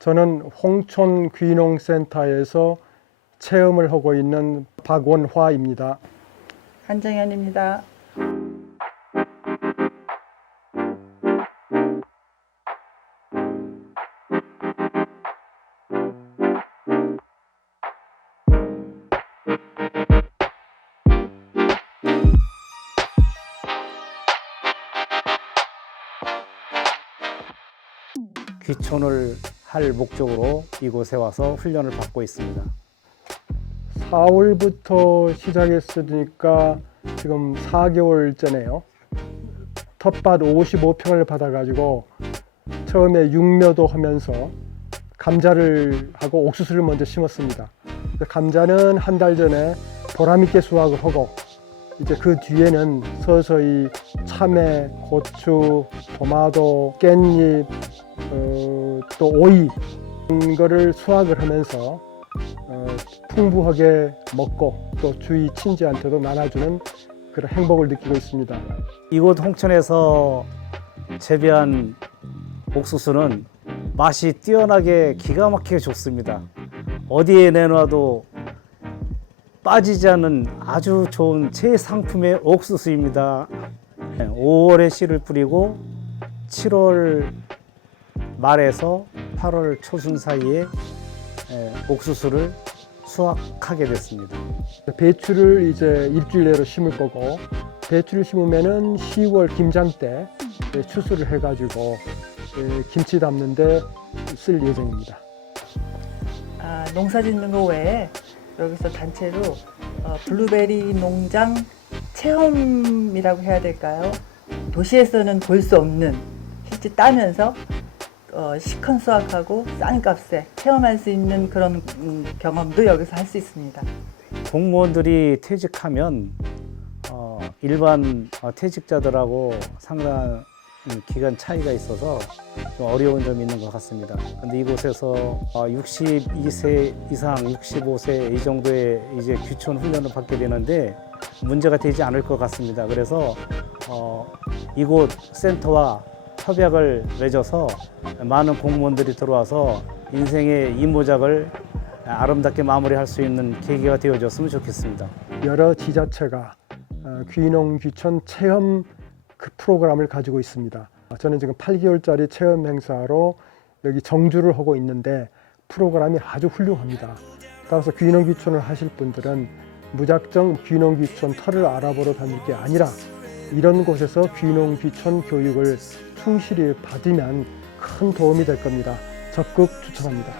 저는 홍촌 귀농센터에서 체험을 하고 있는 박원화입니다. 한정현입니다. 귀촌을 할 목적으로 이곳에 와서 훈련을 받고 있습니다. 4월부터 시작했으니까 지금 4개월째네요. 텃밭 55평을 받아가지고 처음에 육묘도 하면서 감자를 하고 옥수수를 먼저 심었습니다. 감자는 한 달 전에 보람있게 수확을 하고 이제 그 뒤에는 서서히 참외, 고추, 토마토, 깻잎, 어, 또 오이 이런 거를 수확을 하면서 어, 풍부하게 먹고 또 주위 친지한테도 나눠주는 그런 행복을 느끼고 있습니다. 이곳 홍천에서 재배한 옥수수는 맛이 뛰어나게 기가 막히게 좋습니다. 어디에 내놔도 빠지지 않는 아주 좋은 최상품의 옥수수입니다. 5월에 씨를 뿌리고 7월 말에서 8월 초순 사이에 에, 옥수수를 수확하게 됐습니다. 배추를 이제 일주일 내로 심을 거고 배추를 심으면은 10월 김장 때 예, 추수를 해가지고 예, 김치 담는데 쓸 예정입니다. 아, 농사 짓는 거 외에 여기서 단체로 어, 블루베리 농장 체험이라고 해야 될까요? 도시에서는 볼 수 없는 실제 따면서 어, 시컨 수확하고 싼 값에 체험할 수 있는 그런 음, 경험도 여기서 할 수 있습니다. 공무원들이 퇴직하면 어, 일반 어, 퇴직자들하고 상당한 기간 차이가 있어서 좀 어려운 점이 있는 것 같습니다. 근데 이곳에서 어, 62세 이상, 65세 이 정도의 이제 귀촌 훈련을 받게 되는데 문제가 되지 않을 것 같습니다. 그래서 어, 이곳 센터와 협약을 맺어서 많은 공무원들이 들어와서 인생의 이모작을 아름답게 마무리할 수 있는 계기가 되어줬으면 좋겠습니다. 여러 지자체가 어, 귀농 귀촌 체험 그 프로그램을 가지고 있습니다. 저는 지금 8개월짜리 체험 행사로 여기 정주를 하고 있는데 프로그램이 아주 훌륭합니다. 따라서 귀농 귀촌을 하실 분들은 무작정 귀농 귀촌 터를 알아보러 다닐 게 아니라 이런 곳에서 귀농 귀촌 교육을 충실히 받으면 큰 도움이 될 겁니다. 적극 추천합니다.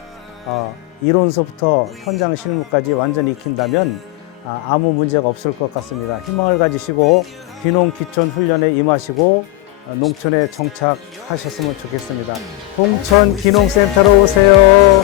어, 이론서부터 현장 실무까지 완전히 익힌다면 아, 아무 문제가 없을 것 같습니다. 희망을 가지시고 귀농 귀촌 훈련에 임하시고 어, 농촌에 정착하셨으면 좋겠습니다. 홍천 귀농센터로 오세요.